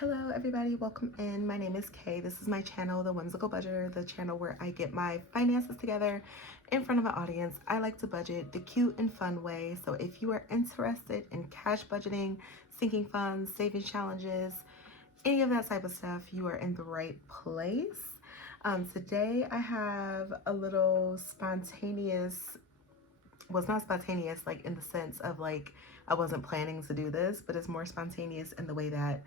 Hello everybody, welcome in. My name is Kay. This is my channel, The Whimsical Budgeter, the channel where I get my finances together in front of an audience. I like to budget the cute and fun way. So if you are interested in cash budgeting, sinking funds, saving challenges, any of that type of stuff, you are in the right place. Today I have a little spontaneous, well, it's not spontaneous like in the sense of like I wasn't planning to do this, but it's more spontaneous in the way that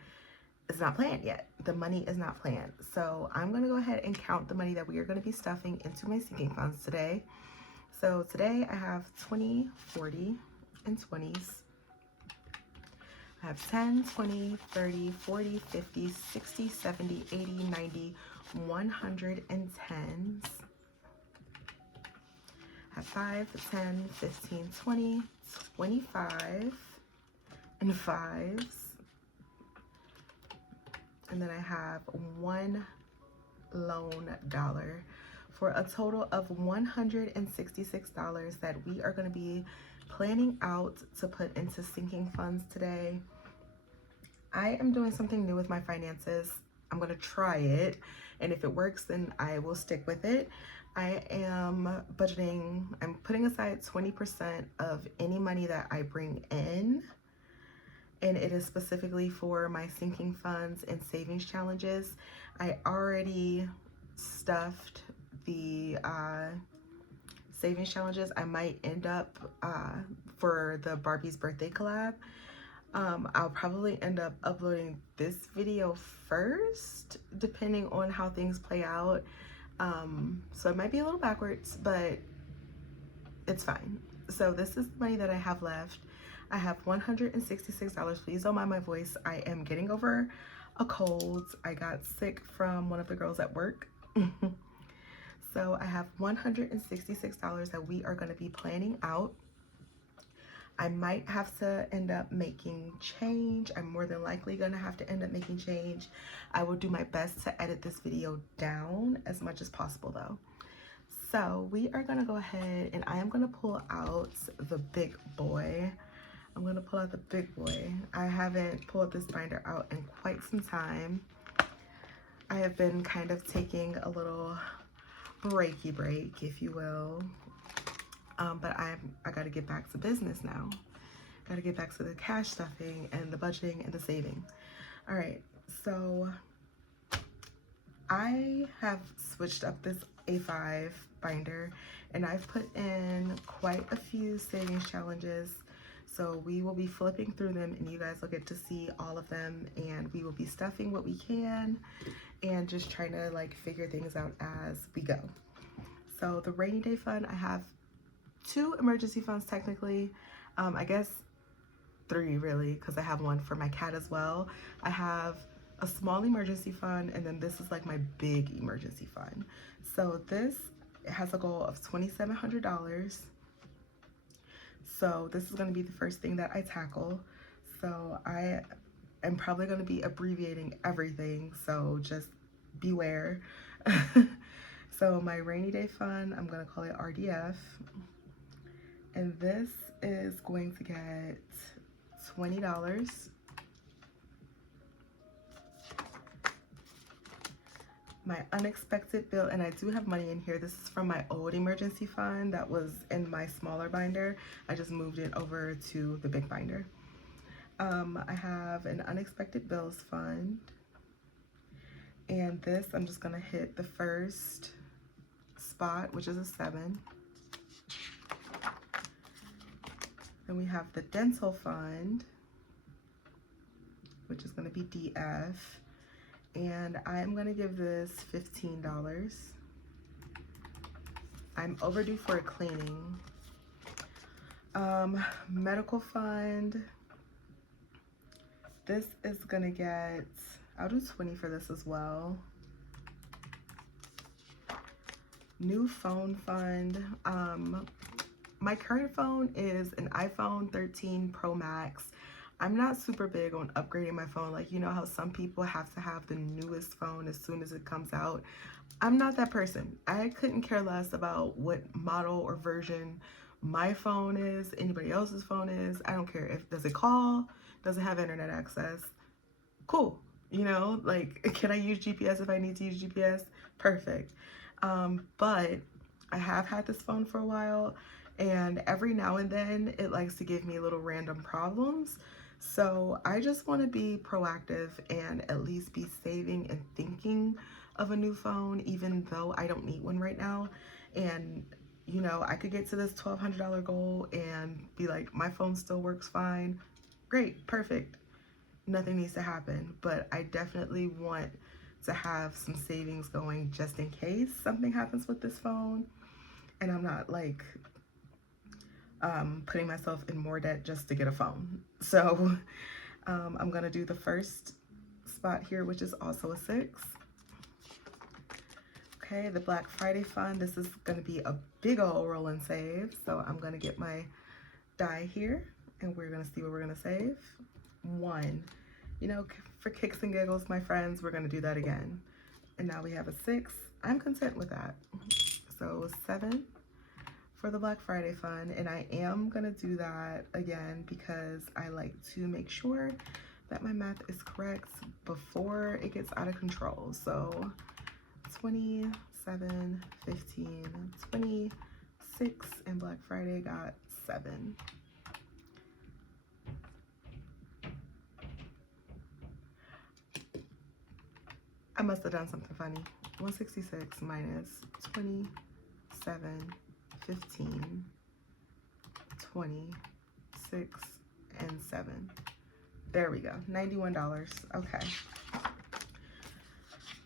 it's not planned yet. The money is not planned. So I'm going to go ahead and count the money that we are going to be stuffing into my sinking funds today. So today I have 20, 40, and 20s. I have 10, 20, 30, 40, 50, 60, 70, 80, 90, 100, and 10s. I have 5, 10, 15, 20, 25, and 5s. And then I have $1 loan dollar for a total of $166 that we are going to be planning out to put into sinking funds today. I am doing something new with my finances. I'm going to try it, and if it works, then I will stick with it. I am budgeting, I'm putting aside 20% of any money that I bring in, and it is specifically for my sinking funds and savings challenges. I already stuffed the savings challenges. I might end up for the Barbie's birthday collab. I'll probably end up uploading this video first, depending on how things play out. So it might be a little backwards, but it's fine. So this is the money that I have left. I have $166. Please don't mind my voice. I am getting over a cold. I got sick from one of the girls at work. So I have $166 that we are going to be planning out. I might have to end up making change. I'm more than likely going to have to end up making change. I will do my best to edit this video down as much as possible though. So we are going to go ahead and I am going to pull out the big boy. I'm going to pull out the big boy. I haven't pulled this binder out in quite some time. I have been kind of taking a little breaky break, if you will. But I got to get back to business now. Got to get back to the cash stuffing and the budgeting and the saving. All right, so I have switched up this A5 binder and I've put in quite a few savings challenges. So we will be flipping through them and you guys will get to see all of them, and we will be stuffing what we can and just trying to like figure things out as we go. So the rainy day fund, I have 2 emergency funds technically. I guess 3 really, because I have one for my cat as well. I have a small emergency fund, and then this is like my big emergency fund. So this has a goal of $2,700. So this is going to be the first thing that I tackle. So I am probably going to be abbreviating everything, so just beware. So my rainy day fund, I'm going to call it RDF. And this is going to get $20. My unexpected bill, and I do have money in here. This is from my old emergency fund that was in my smaller binder. I just moved it over to the big binder. I have an unexpected bills fund, and this I'm just gonna hit the first spot, which is a 7. Then we have the dental fund, which is gonna be DF. And I'm gonna give this $15. I'm overdue for a cleaning. Medical fund, this is gonna get, I'll do 20 for this as well. New phone fund, my current phone is an iPhone 13 Pro Max. I'm not super big on upgrading my phone. Like, you know how some people have to have the newest phone as soon as it comes out? I'm not that person. I couldn't care less about what model or version my phone is, anybody else's phone is. I don't care if, does it call? Does it have internet access? Cool. You know, like, can I use GPS if I need to use GPS? Perfect. But I have had this phone for a while, and every now and then it likes to give me little random problems. So I just want to be proactive and at least be saving and thinking of a new phone, even though I don't need one right now. And you know, I could get to this $1,200 goal and be like, my phone still works fine. Great, perfect. Nothing needs to happen, but I definitely want to have some savings going just in case something happens with this phone and I'm not like putting myself in more debt just to get a phone. So I'm gonna do the first spot here, which is also a 6. Okay, the Black Friday fund. This is gonna be a big old roll and save. So I'm gonna get my die here and we're gonna see what we're gonna save. 1. You know, for kicks and giggles, my friends, we're gonna do that again. And now we have a 6. I'm content with that. So 7 for the Black Friday fund, and I am gonna do that again because I like to make sure that my math is correct before it gets out of control. So 27, 15, 26, and Black Friday got 7. I must have done something funny. 166 minus 27, 15, 26, and 7. There we go, $91. Okay.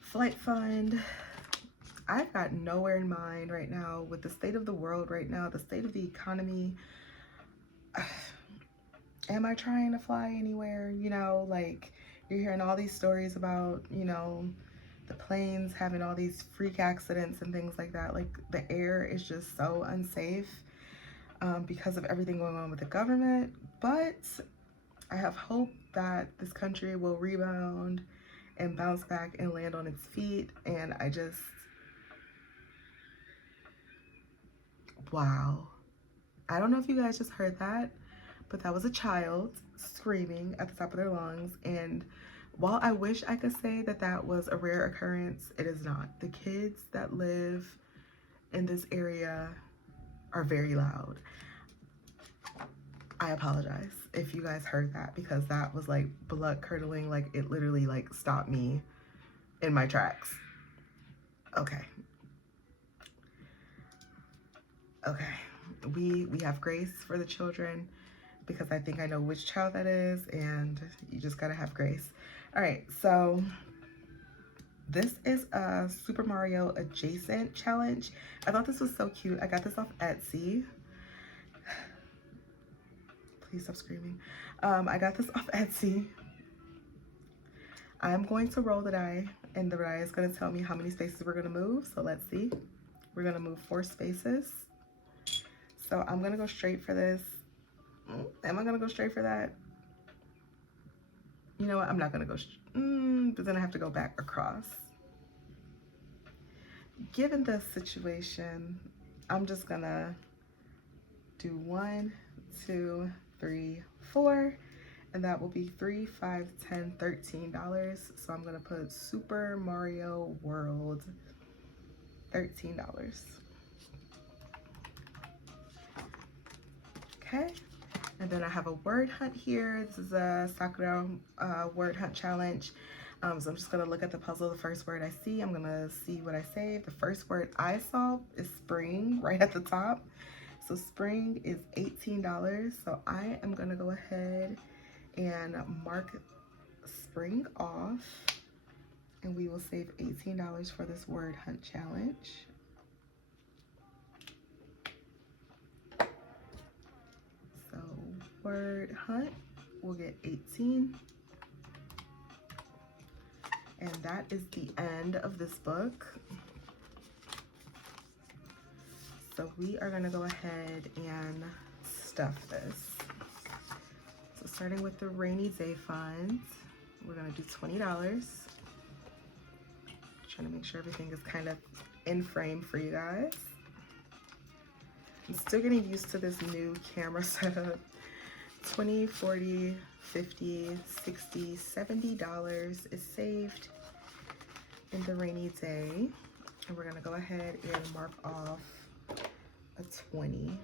Flight fund. I've got nowhere in mind right now with the state of the world right now, the state of the economy. Am I trying to fly anywhere? You know, like you're hearing all these stories about, you know, the planes having all these freak accidents and things like that. Like the air is just so unsafe because of everything going on with the government. But I have hope that this country will rebound and bounce back and land on its feet. And I just, wow. I don't know if you guys just heard that, but that was a child screaming at the top of their lungs. And while I wish I could say that that was a rare occurrence, it is not. The kids that live in this area are very loud. I apologize if you guys heard that because that was like blood curdling. Like it literally like stopped me in my tracks. Okay. Okay. We have grace for the children because I think I know which child that is, and you just gotta have grace. All right, so this is a Super Mario adjacent challenge. I thought this was so cute. I got this off Etsy. Please stop screaming. I got this off Etsy. I'm going to roll the die, and the die is gonna tell me how many spaces we're gonna move. So let's see. We're gonna move 4 spaces. So I'm gonna go straight for this. Am I gonna go straight for that? You know what? I'm not gonna go, but then I have to go back across. Given the situation, I'm just gonna do 1, 2, 3, 4, and that will be $3, $5, $10, $13. So I'm gonna put Super Mario World, $13. Okay, and then I have a word hunt here. This is a Sakura word hunt challenge. So I'm just gonna look at the puzzle. The first word I see, I'm gonna see what I save. The first word I saw is spring right at the top. So spring is $18. So I am gonna go ahead and mark spring off, and we will save $18 for this word hunt challenge. So word hunt will get 18. And that is the end of this book. So we are gonna go ahead and stuff this. So starting with the rainy day fund, we're gonna do $20. Trying to make sure everything is kind of in frame for you guys. I'm still getting used to this new camera setup. $20, $40, $50, $60, $70 is saved in the rainy day. And we're gonna go ahead and mark off a 20.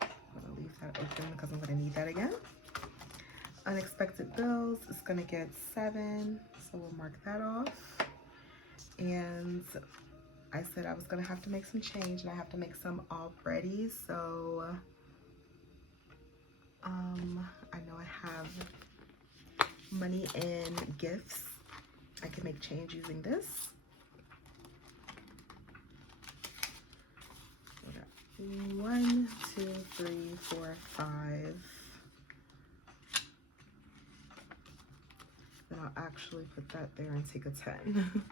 I'm gonna leave that open because I'm gonna need that again. Unexpected bills is gonna get 7, so we'll mark that off. And I said I was gonna have to make some change, and I have to make some already. So I know I have money in gifts. I can make change using this. We got 1, 2, 3, 4, 5. Then I'll actually put that there and take a 10.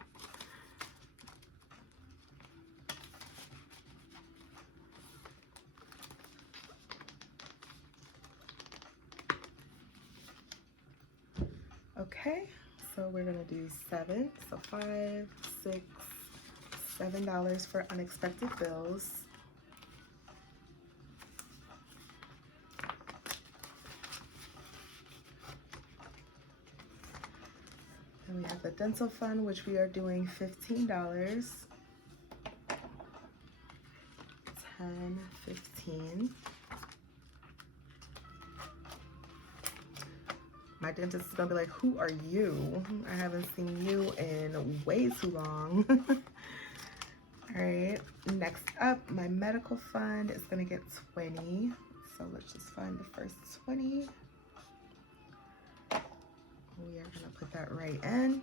Okay, so we're gonna do 7. So $5, $6, $7 for unexpected bills. And we have the dental fund, which we are doing $15. 10, 15. My dentist is gonna be like, who are you? I haven't seen you in way too long. All right, next up, my medical fund is gonna get 20. So let's just find the first 20. We are gonna put that right in.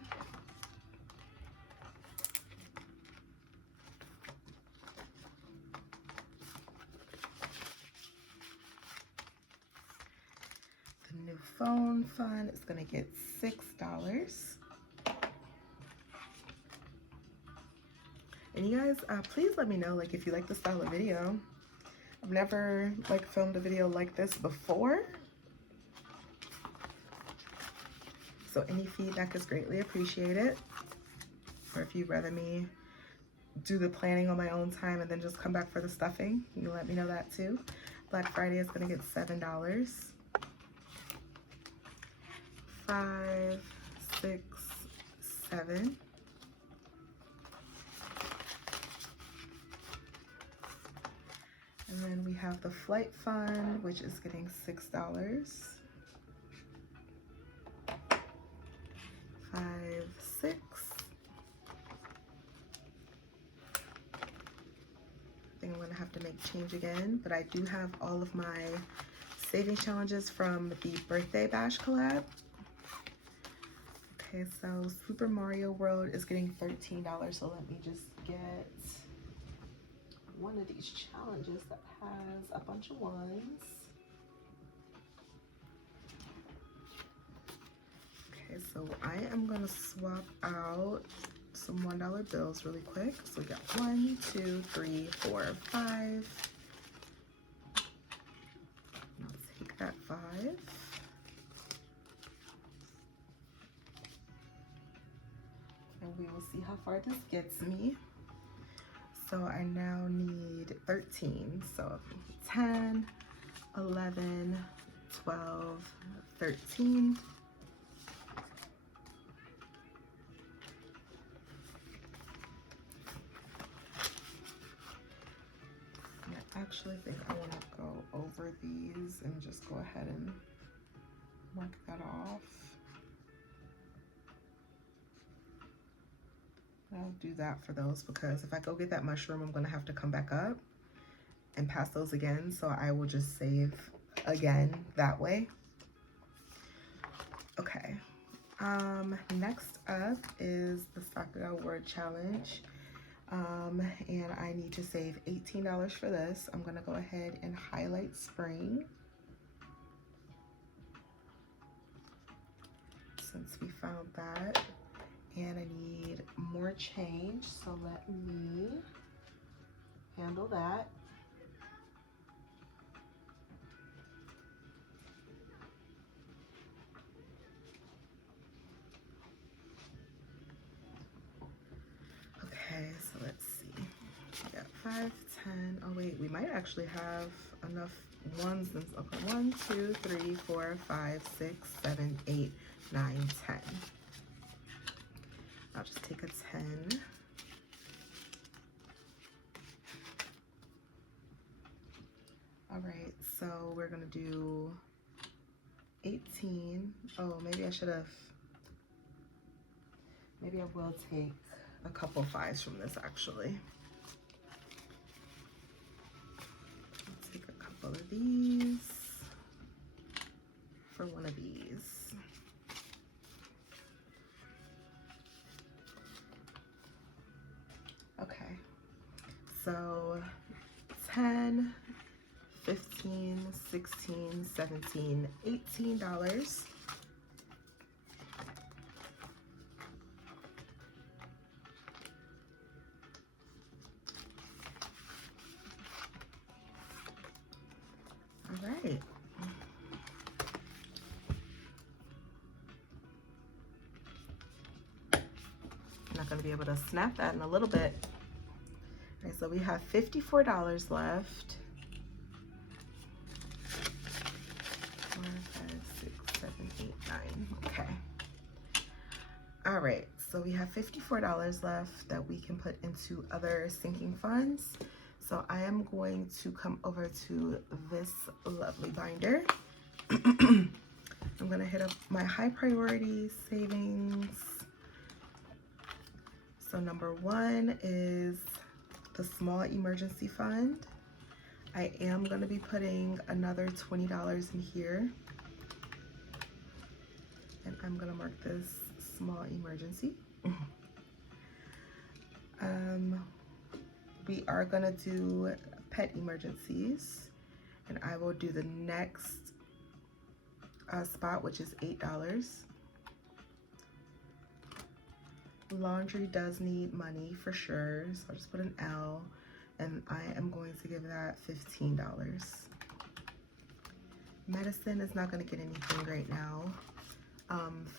The new phone fund is gonna get $6. And you guys, please let me know like if you like the style of video. I've never like filmed a video like this before. So any feedback is greatly appreciated. Or if you'd rather me do the planning on my own time and then just come back for the stuffing, you can let me know that too. Black Friday is gonna get $7. 5, 6, 7. And then we have the flight fund, which is getting $6. 5, 6. I think I'm gonna have to make change again, but I do have all of my saving challenges from the birthday bash collab. Okay, so Super Mario World is getting $13, so let me just get one of these challenges that has a bunch of ones. Okay, so I am gonna swap out some $1 bills really quick. So we got 1, 2, 3, 4, 5. I'll take that 5. And we will see how far this gets me. So I now need 13. So 10, 11, 12, 13. I actually think I want to go over these and just go ahead and mark that off. I'll do that for those because if I go get that mushroom, I'm going to have to come back up and pass those again. So I will just save again that way. Okay. Next up is the Sakura Word Challenge. And I need to save $18 for this. I'm going to go ahead and highlight spring. Since we found that. And I need more change, so let me handle that. Okay, so let's see. We got 5, 10. Oh wait, we might actually have enough ones. Okay, 1, 2, 3, 4, 5, 6, 7, 8, 9, 10. I'll just take a 10. All right, so we're gonna do 18. Oh, maybe I should have, maybe I will take a couple 5s from this actually. I'll take a couple of these for one of these. Okay, so 10, 15, 16, 17, $18. All right. I'm not going to be able to snap that in a little bit. All right, so we have $54 left. 4, 5, 6, 7, 8, 9. Okay. All right, so we have $54 left that we can put into other sinking funds. So I am going to come over to this lovely binder. I'm gonna hit up my high priority savings. So number 1 is the small emergency fund. I am gonna be putting another $20 in here. And I'm gonna mark this small emergency. We are gonna do pet emergencies, and I will do the next spot, which is $8. Laundry does need money for sure, so I'll just put an L, and I am going to give that $15. Medicine is not gonna get anything right now.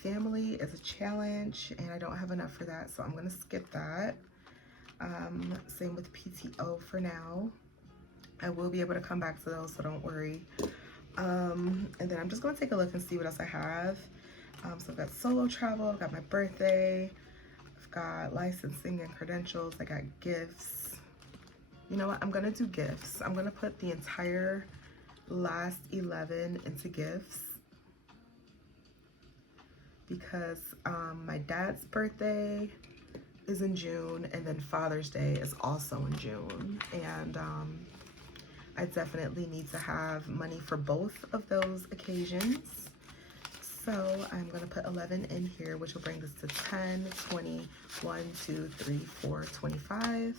Family is a challenge, and I don't have enough for that, so I'm gonna skip that. Same with PTO for now. I will be able to come back to those, so don't worry. And then I'm just gonna take a look and see what else I have. So I've got solo travel, I've got my birthday, I've got licensing and credentials, I got gifts. You know what, I'm gonna do gifts. I'm gonna put the entire last 11 into gifts because my dad's birthday is in June, and then Father's Day is also in June, and I definitely need to have money for both of those occasions. So I'm gonna put 11 in here, which will bring us to 10, 20, 1, 2, 3, 4, 25.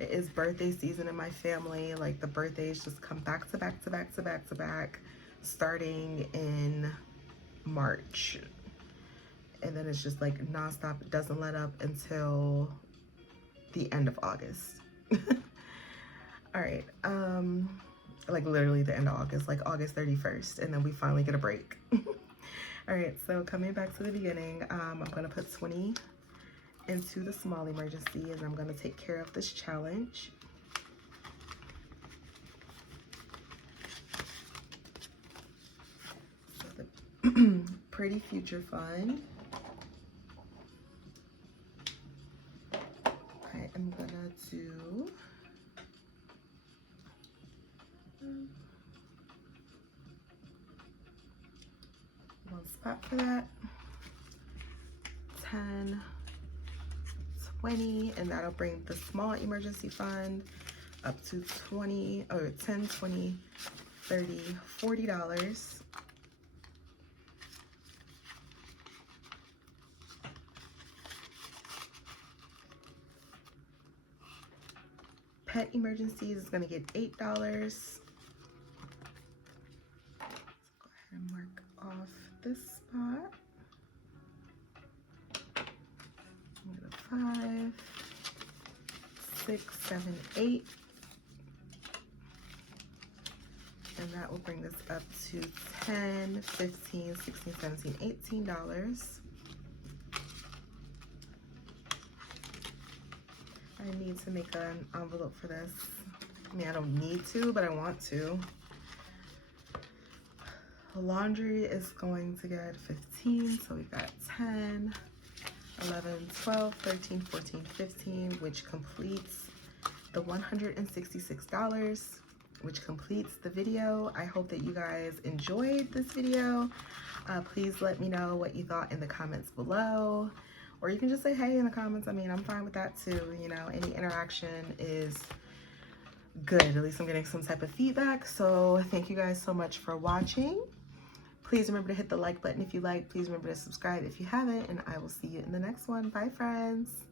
It is birthday season in my family. Like, the birthdays just come back to back to back to back to back, starting in March, and then it's just like nonstop. It doesn't let up until the end of August. All right, like literally the end of August, like August 31st, and then we finally get a break. All right, so coming back to the beginning, I'm gonna put 20 into the small emergency, and I'm gonna take care of this challenge. Pretty Future Fund. I am gonna do one spot for that. 10, 20, and that'll bring the small emergency fund up to 20 or 10, 20, 30, $40. Pet emergencies is going to get $8. Let's go ahead and mark off this spot. I'm gonna 5, 6, 7, 8. And that will bring this up to 10, 15, 16, 17, $18. I need to make an envelope for this. I mean, I don't need to, but I want to. Laundry is going to get 15, so we've got 10, 11, 12, 13, 14, 15, which completes the $166, which completes the video. I hope that you guys enjoyed this video. Please let me know what you thought in the comments below, or you can just say hey in the comments. I mean, I'm fine with that too. You know, any interaction is good. At least I'm getting some type of feedback. So thank you guys so much for watching. Please remember to hit the like button if you like. Please remember to subscribe if you haven't, and I will see you in the next one. Bye, friends.